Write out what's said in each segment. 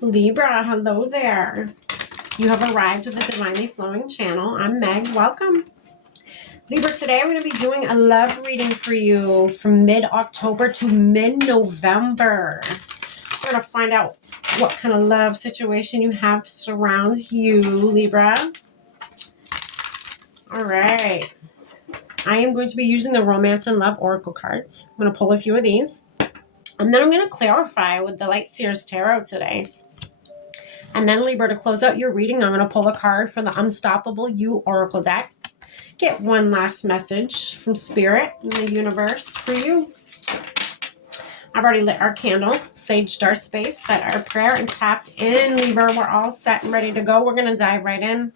Libra, hello there. You have arrived at the Divinely Flowing channel. I'm Meg. Welcome. Libra, today I'm going to be doing a love reading for you from mid-October to mid-November. We're going to find out what kind of love situation you have surrounds you, Libra. All right. I am going to be using the Romance and Love Oracle cards. I'm going to pull a few of these. And then I'm going to clarify with the Light Seers Tarot today. And then, Libra, to close out your reading, I'm going to pull a card for the Unstoppable You Oracle deck. Get one last message from Spirit and the universe for you. I've already lit our candle, saged our space, set our prayer, and tapped in. Libra, we're all set and ready to go. We're going to dive right in.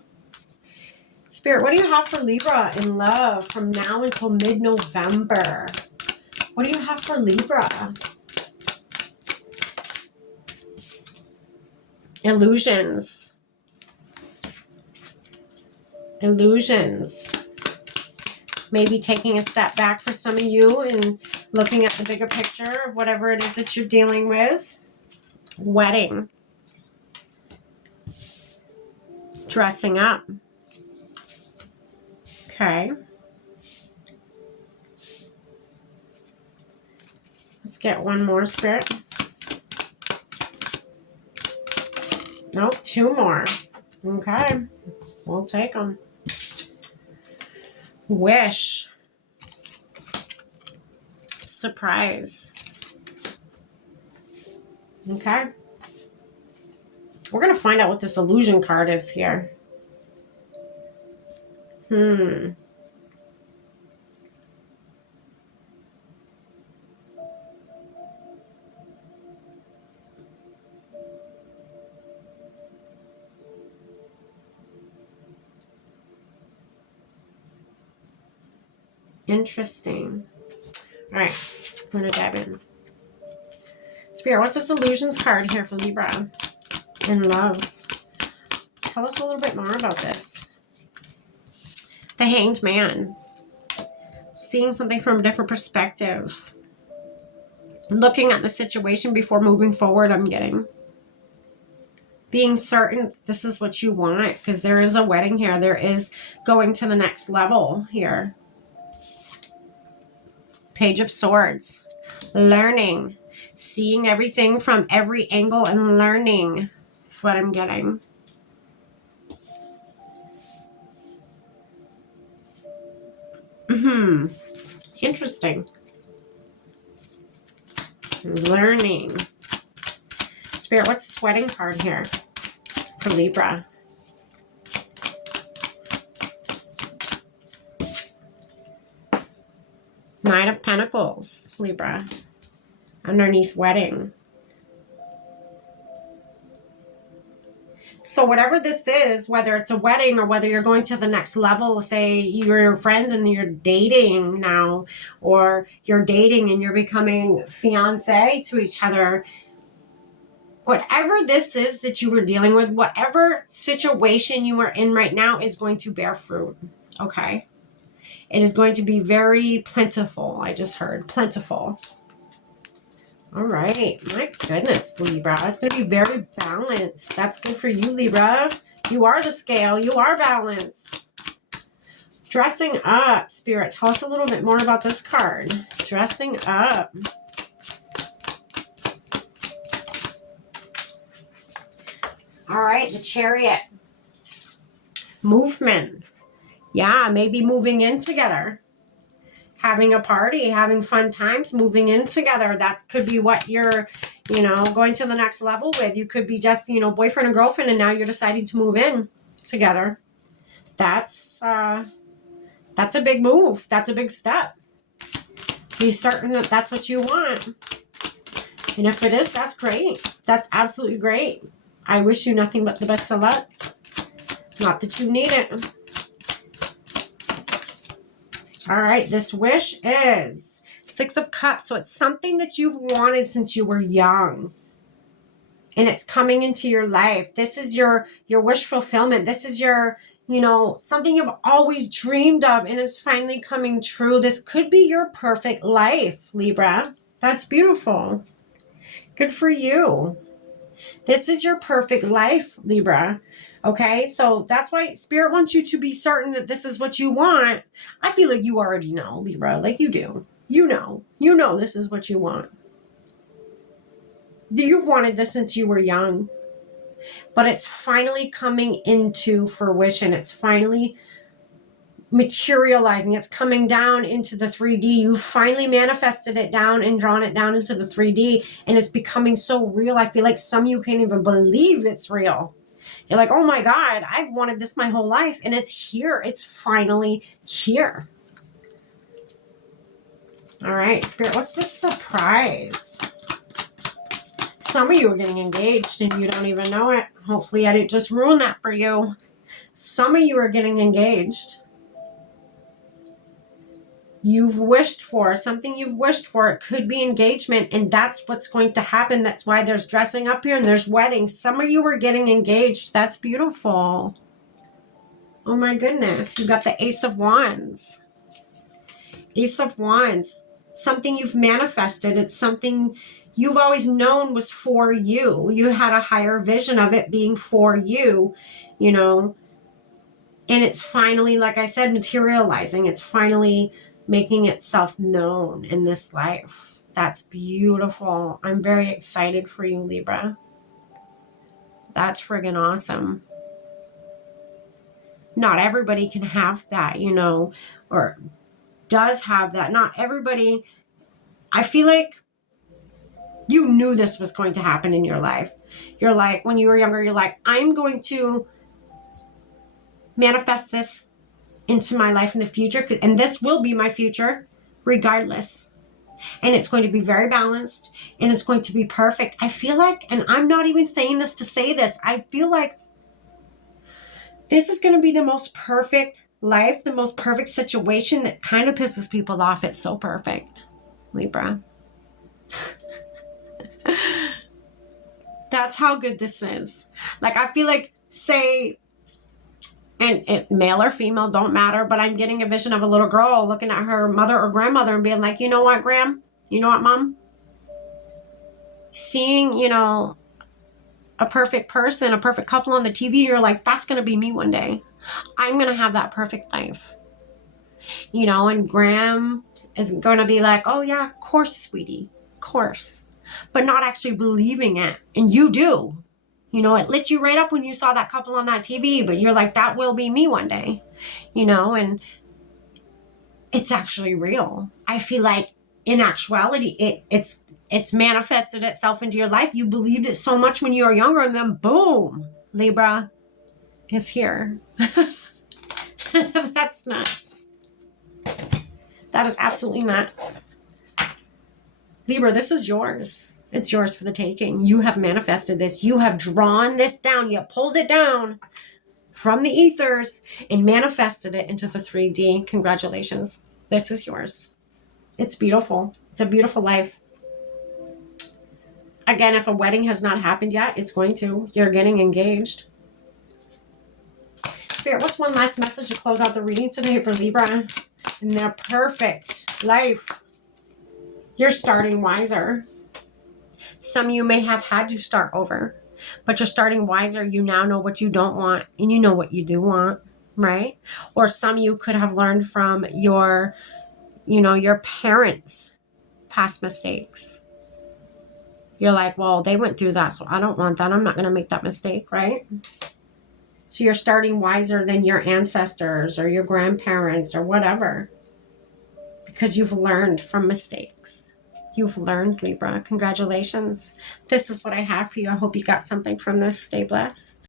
Spirit, what do you have for Libra in love from now until mid-November? What do you have for Libra? Illusions. Illusions. Maybe taking a step back for some of you and looking at the bigger picture of whatever it is that you're dealing with. Wedding. Dressing up. Okay. Let's get one more, Spirit. Nope, two more. Okay. We'll take them. Wish. Surprise. Okay. We're going to find out what this illusion card is here. Interesting. All right, I'm going to dive in. Spirit, what's this illusions card here for Libra in love? Tell us a little bit more about this. The Hanged Man. Seeing something from a different perspective. Looking at the situation before moving forward, I'm getting. Being certain this is what you want, because there is a wedding here. There is going to the next level here. Page of Swords. Learning. Seeing everything from every angle and learning is what I'm getting. Interesting. Learning. Spirit, what's this wedding card here for Libra? Knight of Pentacles, Libra. Underneath wedding. So whatever this is, whether it's a wedding or whether you're going to the next level, say you're friends and you're dating now, or you're dating and you're becoming fiancé to each other, whatever this is that you were dealing with, whatever situation you are in right now is going to bear fruit, okay? It is going to be very plentiful. I just heard plentiful. All right. My goodness, Libra. It's going to be very balanced. That's good for you, Libra. You are the scale. You are balanced. Dressing up. Spirit, tell us a little bit more about this card. Dressing up. All right. The Chariot. Movement. Yeah, maybe moving in together. Having a party, having fun times, moving in together. That could be what you're, going to the next level with. You could be just, boyfriend and girlfriend, and now you're deciding to move in together. That's a big move. That's a big step. Be certain that that's what you want. And if it is, that's great. That's absolutely great. I wish you nothing but the best of luck. Not that you need it. All right, this wish is Six of Cups. So it's something that you've wanted since you were young. And it's coming into your life. This is your wish fulfillment. This is your, something you've always dreamed of, and it's finally coming true. This could be your perfect life, Libra. That's beautiful. Good for you. This is your perfect life, Libra. Okay, so that's why Spirit wants you to be certain that this is what you want. I feel like you already know, Libra, like you do. You know this is what you want. You've wanted this since you were young, but it's finally coming into fruition. It's finally materializing. It's coming down into the 3D. You finally manifested it down and drawn it down into the 3D, and it's becoming so real. I feel like some of you can't even believe it's real. You're like, oh my God, I've wanted this my whole life, and it's here. It's finally here. All right, Spirit, what's the surprise? Some of you are getting engaged and you don't even know it. Hopefully I didn't just ruin that for you. Some of you are getting engaged. You've wished for something you've wished for. It could be engagement, and that's what's going to happen. That's why there's dressing up here and there's weddings. Some of you are getting engaged. That's beautiful. Oh my goodness. You got the Ace of Wands. Ace of Wands. Something you've manifested. It's something you've always known was for you. You had a higher vision of it being for you, you know. And it's finally, like I said, materializing. It's finally making itself known in this life. That's beautiful. I'm very excited for you, Libra. That's friggin' awesome. Not everybody can have that, you know, or does have that. Not everybody. I feel like you knew this was going to happen in your life. You're like, when you were younger, you're like, I'm going to manifest this into my life in the future, and this will be my future regardless, and it's going to be very balanced, and it's going to be perfect. I feel like, and I'm not even saying this to say this, I feel like this is going to be the most perfect life, the most perfect situation that kind of pisses people off. It's so perfect, Libra. That's how good this is. Like, I feel like, say, and it, male or female, don't matter, but I'm getting a vision of a little girl looking at her mother or grandmother and being like, you know what, Gram? You know what, Mom? Seeing, you know, a perfect person, a perfect couple on the TV, you're like, that's going to be me one day. I'm going to have that perfect life. You know, and Gram is going to be like, oh yeah, of course, sweetie, of course. But not actually believing it. And you do. You know, it lit you right up when you saw that couple on that TV, but you're like, that will be me one day, you know, and it's actually real. I feel like in actuality, it's manifested itself into your life. You believed it so much when you were younger, and then boom, Libra is here. That's nuts. That is absolutely nuts. Libra, this is yours. It's yours for the taking. You have manifested this. You have drawn this down. You pulled it down from the ethers and manifested it into the 3D. Congratulations. This is yours. It's beautiful. It's a beautiful life. Again, if a wedding has not happened yet, it's going to. You're getting engaged. Spirit, what's one last message to close out the reading today for Libra in their perfect life? You're starting wiser. Some of you may have had to start over, but you're starting wiser. You now know what you don't want, and you know what you do want, right? Or some of you could have learned from your, you know, your parents' past mistakes. You're like, well, they went through that, so I don't want that. I'm not going to make that mistake, right? So you're starting wiser than your ancestors or your grandparents or whatever, because you've learned from mistakes. You've learned, Libra. Congratulations. This is what I have for you. I hope you got something from this. Stay blessed.